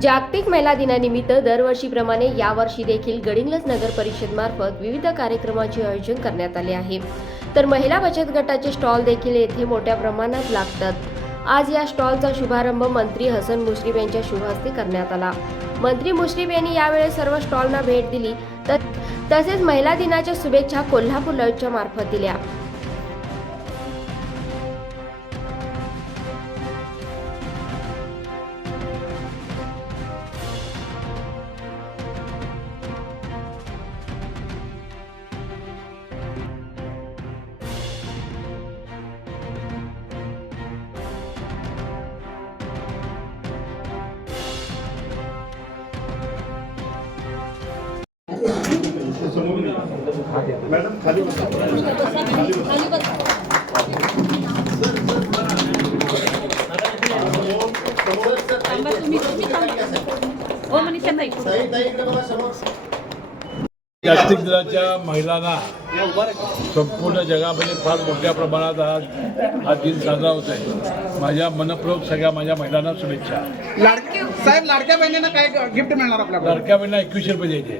जागतिक महिला दिनानिमित्त दरवर्षीप्रमाणे यावर्षी देखील गडिंग्लज नगर परिषदमार्फत विविध कार्यक्रमाचे आयोजन करण्यात आले आहे. तर महिला बचत गटाचे स्टॉल देखील येथे मोठ्या प्रमाणात लागतात. आज या स्टॉलचा शुभारंभ मंत्री हसन मुश्रीफ यांच्या शुभहस्ते करण्यात आला. मंत्री मुश्रीफ यांनी यावेळी सर्व स्टॉलना भेट दिली. तर तसेच महिला दिनाच्या शुभेच्छा कोल्हापूर लाईव्हच्या मार्फत दिल्या. मॅडम खाली बसा. खाली बसा मनीषा ताई जागतिक दिनाच्या महिलांना संपूर्ण जगामध्ये फार मोठ्या प्रमाणात आज हा दिन साजरा होत आहे. माझ्या मनपूर्वक सगळ्या माझ्या महिलांना शुभेच्छा. लाडके साहेब लाडक्या बहिणींना काय गिफ्ट मिळणार आपल्याला लाडक्या बहिणीला एकवीसशे रुपये द्यायचे.